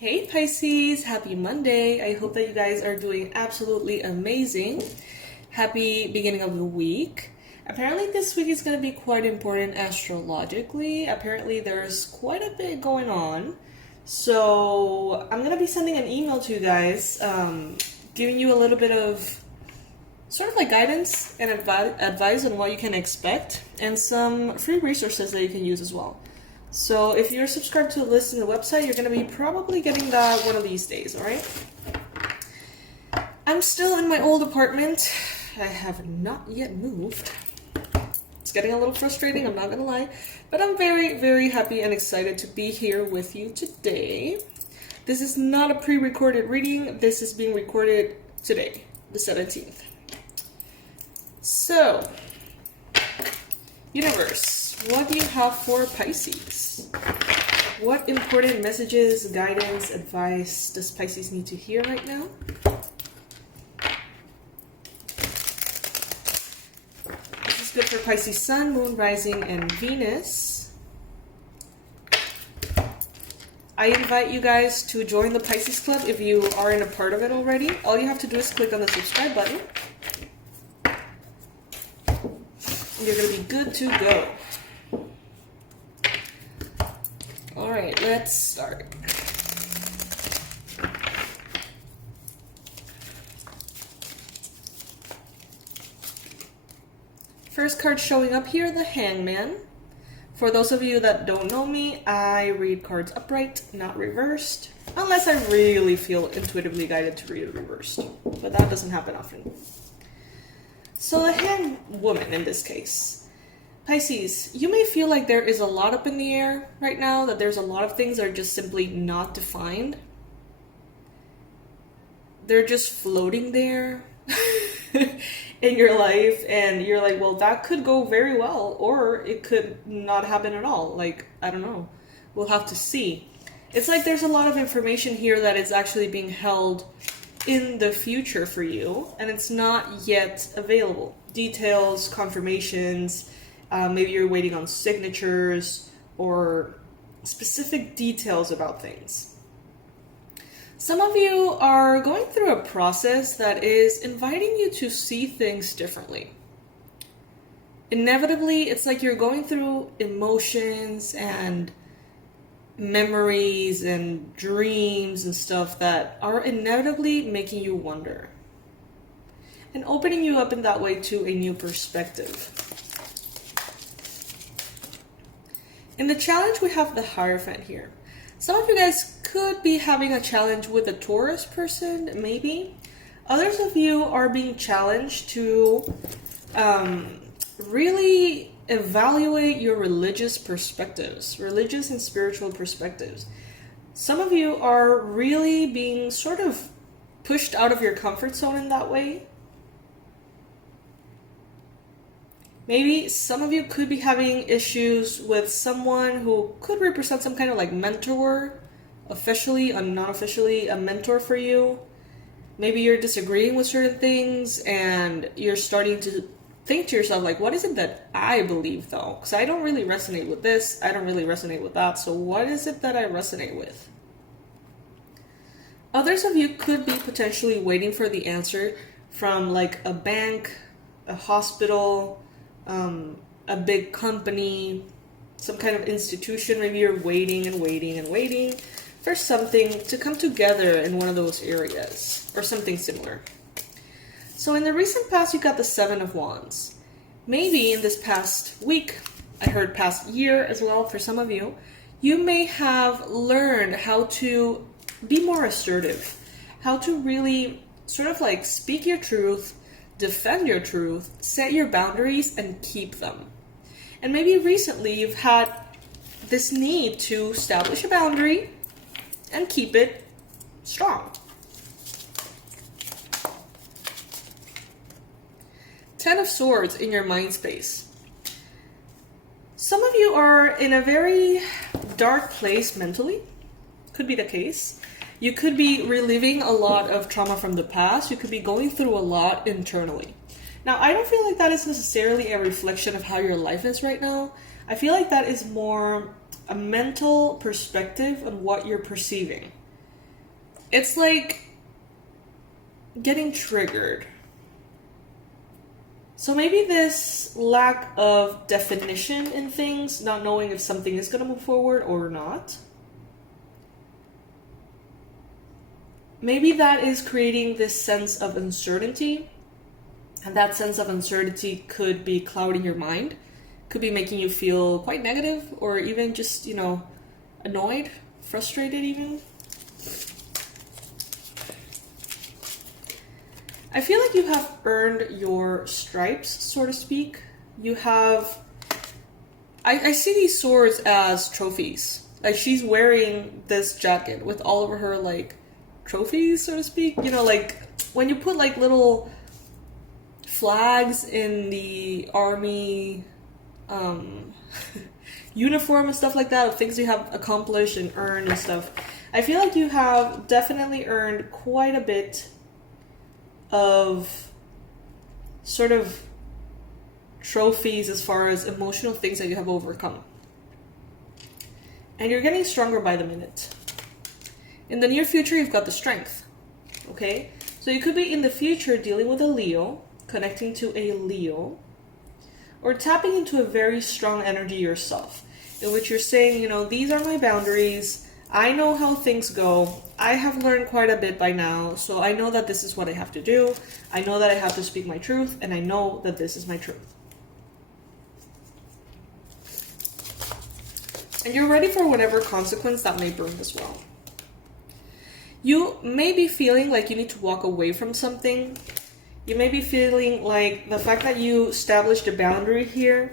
Hey Pisces, happy Monday. I hope that you guys are doing absolutely amazing. Happy beginning of the week. Apparently this week is going to be quite important astrologically. Apparently there's quite a bit going on. So I'm going to be sending an email to you guys, giving you a little bit of sort of like guidance and advice on what you can expect, and some free resources that you can use as well. So if you're subscribed to the list in the website, you're going to be probably getting that one of these days, alright? I'm still in my old apartment. I have not yet moved. It's getting a little frustrating, I'm not going to lie. But I'm very, very happy and excited to be here with you today. This is not a pre-recorded reading. This is being recorded today, the 17th. So, universe, what do you have for Pisces? What important messages, guidance, advice does Pisces need to hear right now? This is good for Pisces Sun, Moon, Rising, and Venus. I invite you guys to join the Pisces Club if you aren't a part of it already. All you have to do is click on the subscribe button. You're going to be good to go. Alright, let's start. First card showing up here, the Hangman. For those of you that don't know me, I read cards upright, not reversed. Unless I really feel intuitively guided to read it reversed. But that doesn't happen often. So the Hanged Woman in this case. Pisces, you may feel like there is a lot up in the air right now, that there's a lot of things that are just simply not defined. They're just floating there in your life, and you're like, well, that could go very well, or it could not happen at all. Like, I don't know. We'll have to see. It's like there's a lot of information here that is actually being held in the future for you, and it's not yet available. Details, confirmations, maybe you're waiting on signatures or specific details about things. Some of you are going through a process that is inviting you to see things differently. Inevitably, it's like you're going through emotions and memories and dreams and stuff that are inevitably making you wonder and opening you up in that way to a new perspective. In the challenge, we have the Hierophant here. Some of you guys could be having a challenge with a Taurus person, maybe. Others of you are being challenged to really evaluate your religious perspectives, religious and spiritual perspectives. Some of you are really being sort of pushed out of your comfort zone in that way. Maybe some of you could be having issues with someone who could represent some kind of like mentor, officially or non-officially a mentor for you. Maybe you're disagreeing with certain things and you're starting to think to yourself, like, what is it that I believe though? Because I don't really resonate with this, I don't really resonate with that, so what is it that I resonate with? Others of you could be potentially waiting for the answer from like a bank, a hospital, a big company, some kind of institution. Maybe you're waiting and waiting and waiting for something to come together in one of those areas or something similar. So in the recent past, you got the Seven of Wands. Maybe in this past week, I heard past year as well for some of you, you may have learned how to be more assertive, how to really sort of like speak your truth, defend your truth, set your boundaries, and keep them. And maybe recently you've had this need to establish a boundary and keep it strong. Ten of Swords in your mind space. Some of you are in a very dark place mentally. Could be the case. You could be reliving a lot of trauma from the past. You could be going through a lot internally. Now, I don't feel like that is necessarily a reflection of how your life is right now. I feel like that is more a mental perspective on what you're perceiving. It's like getting triggered. So maybe this lack of definition in things, not knowing if something is going to move forward or not, maybe that is creating this sense of uncertainty. And that sense of uncertainty could be clouding your mind, could be making you feel quite negative, or even just, you know, annoyed, frustrated even. I feel like you have earned your stripes, so to speak. You have... I see these swords as trophies. Like, she's wearing this jacket with all over her, like, trophies, so to speak. You know, like, when you put, like, little flags in the army uniform and stuff like that, of things you have accomplished and earned and stuff. I feel like you have definitely earned quite a bit of sort of trophies as far as emotional things that you have overcome. And you're getting stronger by the minute. In the near future, you've got the strength. Okay? So you could be in the future dealing with a Leo, connecting to a Leo, or tapping into a very strong energy yourself, in which you're saying, you know, these are my boundaries. I know how things go. I have learned quite a bit by now, so I know that this is what I have to do. I know that I have to speak my truth, and I know that this is my truth. And you're ready for whatever consequence that may bring as well. You may be feeling like you need to walk away from something. You may be feeling like the fact that you established a boundary here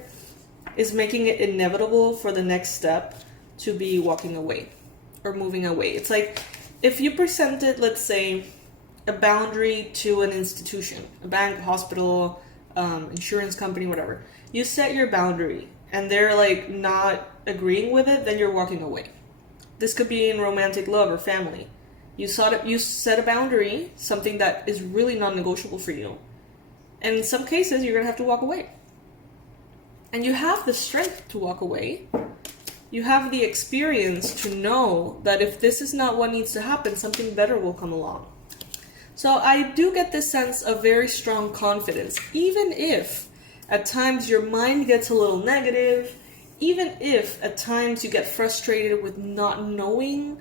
is making it inevitable for the next step to be walking away or moving away. It's like if you presented, let's say, a boundary to an institution, a bank, hospital, insurance company, whatever. You set your boundary and they're like not agreeing with it, then you're walking away. This could be in romantic love or family. You set a boundary, something that is really non-negotiable for you. And in some cases, you're going to have to walk away. And you have the strength to walk away. You have the experience to know that if this is not what needs to happen, something better will come along. So I do get this sense of very strong confidence, even if at times your mind gets a little negative, even if at times you get frustrated with not knowing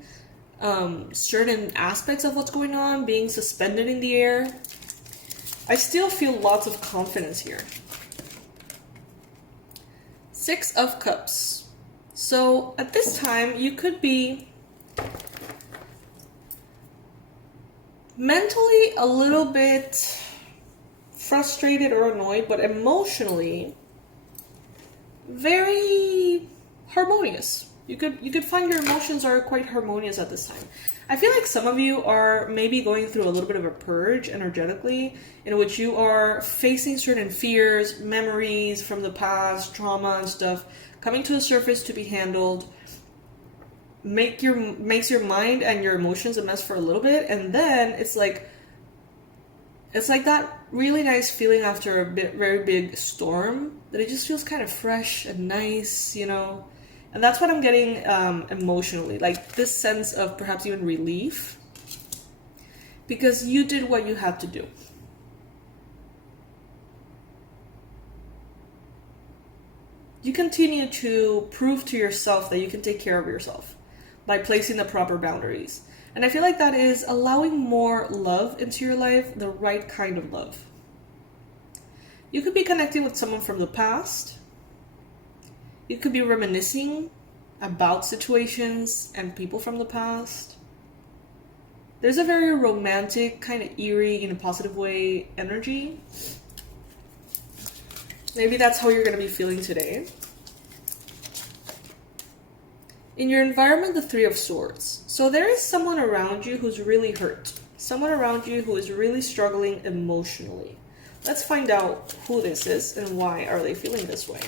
certain aspects of what's going on, being suspended in the air. I still feel lots of confidence here. 6 of Cups. So at this time, you could be mentally a little bit frustrated or annoyed, but emotionally very harmonious. You could find your emotions are quite harmonious at this time. I feel like some of you are maybe going through a little bit of a purge energetically, in which you are facing certain fears, memories from the past, trauma and stuff, coming to the surface to be handled. Makes your mind and your emotions a mess for a little bit, and then it's like that really nice feeling after a very big storm, that it just feels kind of fresh and nice, you know. And that's what I'm getting emotionally, like this sense of perhaps even relief, because you did what you had to do. You continue to prove to yourself that you can take care of yourself by placing the proper boundaries. And I feel like that is allowing more love into your life, the right kind of love. You could be connecting with someone from the past. You could be reminiscing about situations and people from the past. There's a very romantic, kind of eerie, in a positive way, energy. Maybe that's how you're going to be feeling today. In your environment, the 3 of Swords. So there is someone around you who's really hurt. Someone around you who is really struggling emotionally. Let's find out who this is and why are they feeling this way.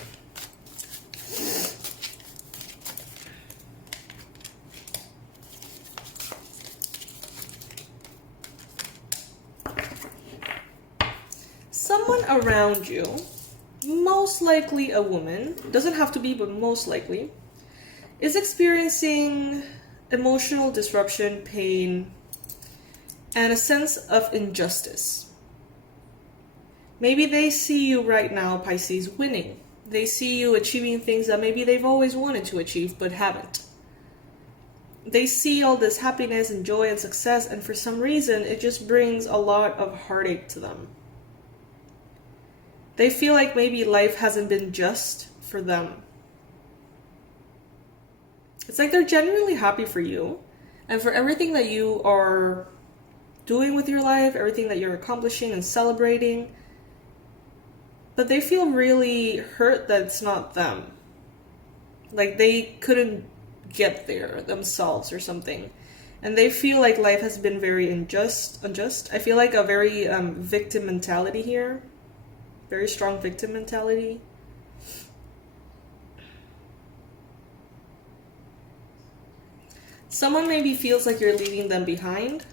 Someone around you, most likely a woman, doesn't have to be, but most likely, is experiencing emotional disruption, pain, and a sense of injustice. Maybe they see you right now, Pisces, winning. They see you achieving things that maybe they've always wanted to achieve but haven't. They see all this happiness and joy and success, and for some reason it just brings a lot of heartache to them. They feel like maybe life hasn't been just for them. It's like they're genuinely happy for you and for everything that you are doing with your life, everything that you're accomplishing and celebrating. But they feel really hurt that it's not them. Like they couldn't get there themselves or something. And they feel like life has been very unjust. I feel like a very victim mentality here. Very strong victim mentality. Someone maybe feels like you're leaving them behind.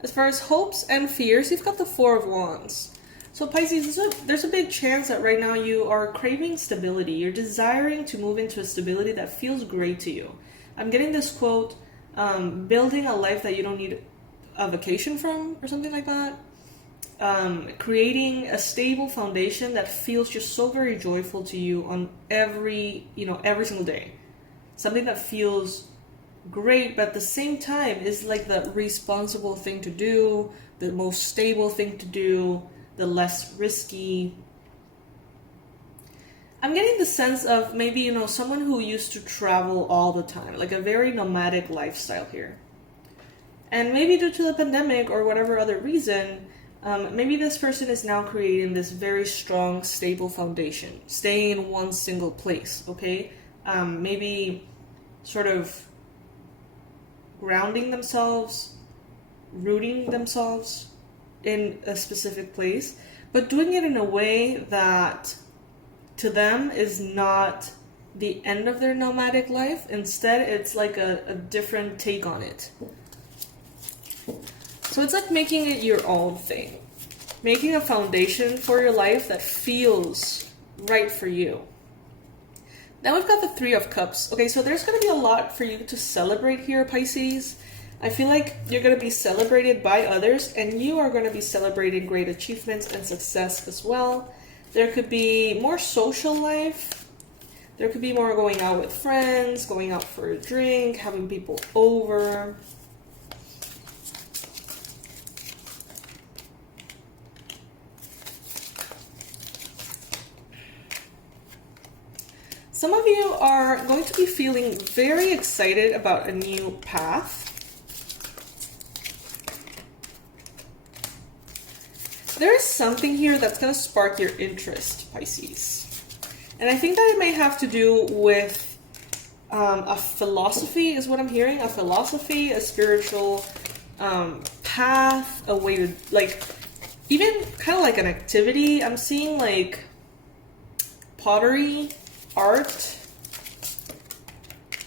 As far as hopes and fears, you've got the Four of Wands. So Pisces, there's a big chance that right now you are craving stability. You're desiring to move into a stability that feels great to you. I'm getting this quote, building a life that you don't need a vacation from or something like that. Creating a stable foundation that feels just so very joyful to you on every single day. Something that feels great, but at the same time is like the responsible thing to do, the most stable thing to do, the less risky. I'm getting the sense of maybe, someone who used to travel all the time, like a very nomadic lifestyle here. And maybe due to the pandemic or whatever other reason, maybe this person is now creating this very strong, stable foundation, staying in one single place, okay? Maybe sort of grounding themselves, rooting themselves in a specific place, but doing it in a way that to them is not the end of their nomadic life. Instead, it's like a different take on it. So it's like making it your own thing. Making a foundation for your life that feels right for you. Now we've got the Three of Cups. Okay, so there's going to be a lot for you to celebrate here, Pisces. I feel like you're going to be celebrated by others, and you are going to be celebrating great achievements and success as well. There could be more social life. There could be more going out with friends, going out for a drink, having people over. Some of you are going to be feeling very excited about a new path. There is something here that's going to spark your interest, Pisces. And I think that it may have to do with a philosophy, is what I'm hearing. A philosophy, a spiritual path, a way to, like, even kind of like an activity. I'm seeing like pottery, art.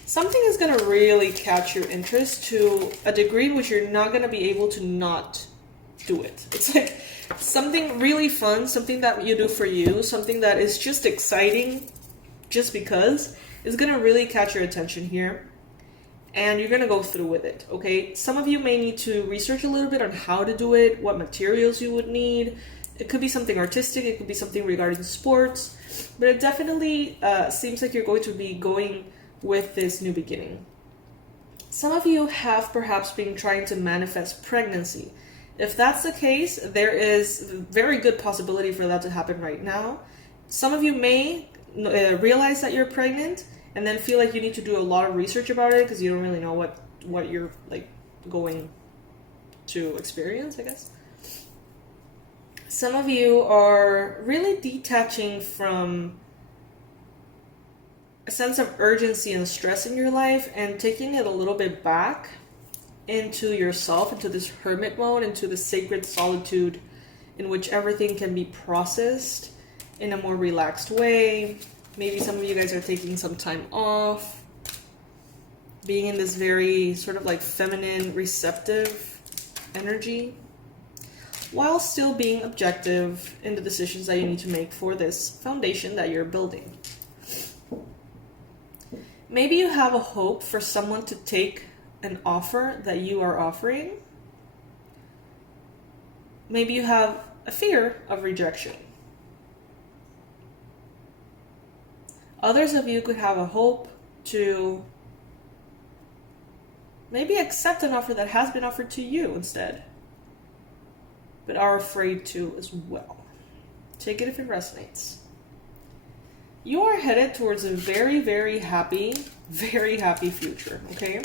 Something is going to really catch your interest to a degree in which you're not going to be able to not do it. It's like something really fun, something that you do for you, something that is just exciting just because is going to really catch your attention here. And you're going to go through with it, okay? Some of you may need to research a little bit on how to do it, what materials you would need. It could be something artistic, it could be something regarding sports, but it definitely seems like you're going to be going with this new beginning. Some of you have perhaps been trying to manifest pregnancy. If that's the case, there is a very good possibility for that to happen right now. Some of you may realize that you're pregnant and then feel like you need to do a lot of research about it because you don't really know what you're like going to experience, I guess. Some of you are really detaching from a sense of urgency and stress in your life and taking it a little bit back into yourself, into this hermit mode, into the sacred solitude in which everything can be processed in a more relaxed way. Maybe some of you guys are taking some time off, being in this very sort of like feminine, receptive energy. while still being objective in the decisions that you need to make for this foundation that you're building. Maybe you have a hope for someone to take an offer that you are offering. Maybe you have a fear of rejection. Others of you could have a hope to maybe accept an offer that has been offered to you instead, but are afraid to as well. Take it if it resonates. You are headed towards a very, very happy future, okay?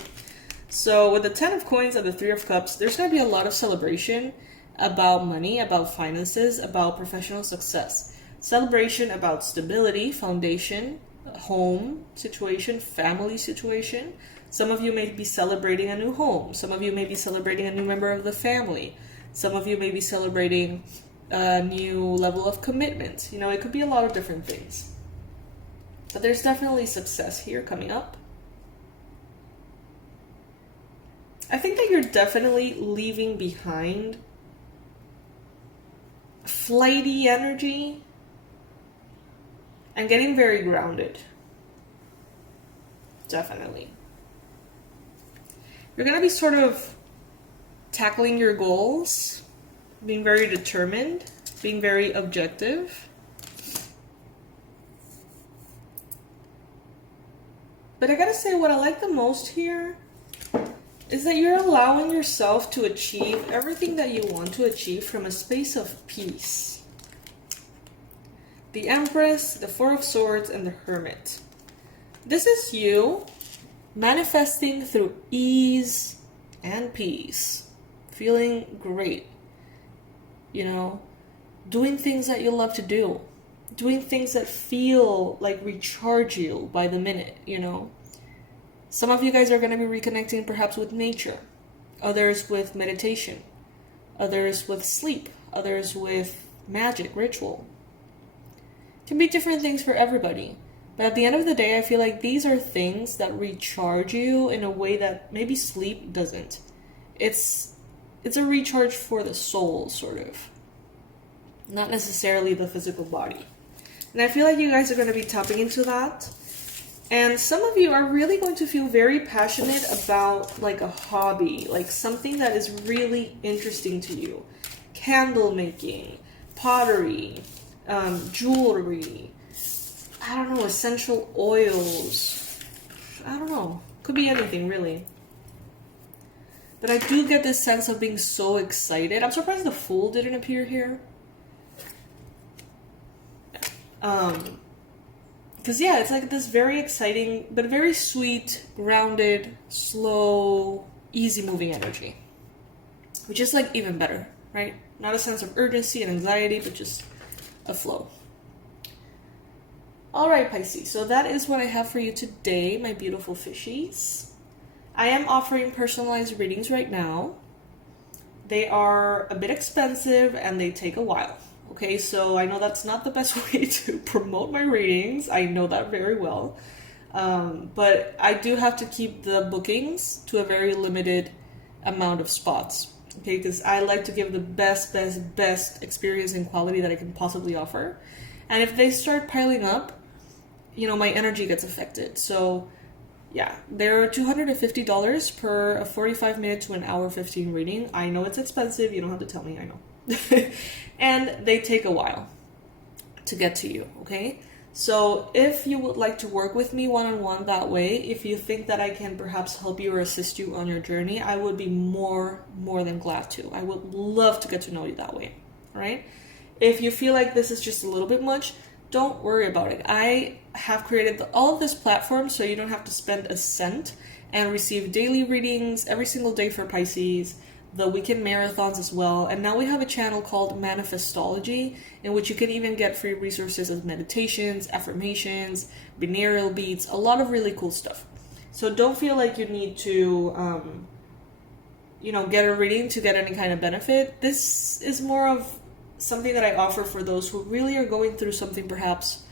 So with the 10 of coins and the 3 of cups, there's going to be a lot of celebration about money, about finances, about professional success. Celebration about stability, foundation, home situation, family situation. Some of you may be celebrating a new home. Some of you may be celebrating a new member of the family. Some of you may be celebrating a new level of commitment. You know, it could be a lot of different things. But there's definitely success here coming up. I think that you're definitely leaving behind flighty energy and getting very grounded. Definitely. You're going to be sort of tackling your goals, being very determined, being very objective. But I gotta say, what I like the most here is that you're allowing yourself to achieve everything that you want to achieve from a space of peace. The Empress, the 4 of Swords, and the Hermit. This is you manifesting through ease and peace. Feeling great. You know, doing things that you love to do. Doing things that feel like recharge you by the minute, you know. Some of you guys are going to be reconnecting perhaps with nature. Others with meditation. Others with sleep. Others with magic, ritual. It can be different things for everybody. But at the end of the day, I feel like these are things that recharge you in a way that maybe sleep doesn't. It's a recharge for the soul, sort of. Not necessarily the physical body. And I feel like you guys are going to be tapping into that. And some of you are really going to feel very passionate about like a hobby, like something that is really interesting to you. Candle making, pottery, jewelry, I don't know, essential oils. I don't know. Could be anything, really. But I do get this sense of being so excited. I'm surprised the Fool didn't appear here. Because yeah, it's like this very exciting, but very sweet, grounded, slow, easy moving energy. Which is like even better, right? Not a sense of urgency and anxiety, but just a flow. Alright, Pisces, so that is what I have for you today, my beautiful fishies. I am offering personalized readings right now. They are a bit expensive and they take a while. Okay, so I know that's not the best way to promote my readings. I know that very well. But I do have to keep the bookings to a very limited amount of spots. Okay, because I like to give the best experience and quality that I can possibly offer. And if they start piling up, you know, my energy gets affected. So yeah, they're $250 per a 45-minute to an hour 15 reading. I know it's expensive. You don't have to tell me. I know. And they take a while to get to you, okay? So if you would like to work with me one-on-one that way, if you think that I can perhaps help you or assist you on your journey, I would be more than glad to. I would love to get to know you that way, all right? If you feel like this is just a little bit much, don't worry about it. I have created all of this platform so you don't have to spend a cent and receive daily readings every single day for Pisces, the weekend marathons as well. And now we have a channel called Manifestology, in which you can even get free resources as meditations, affirmations, binaural beats, a lot of really cool stuff. So don't feel like you need to, get a reading to get any kind of benefit. This is more of something that I offer for those who really are going through something perhaps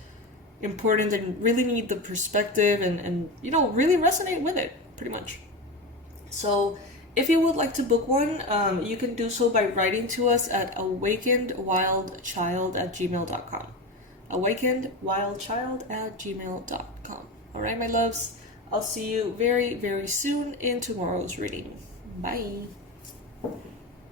important and really need the perspective and really resonate with it, pretty much. So If you would like to book one, you can do so by writing to us at awakenedwildchild@gmail.com. awakenedwildchild@gmail.com. Alright, my loves, I'll see you very, very soon in tomorrow's reading. Bye.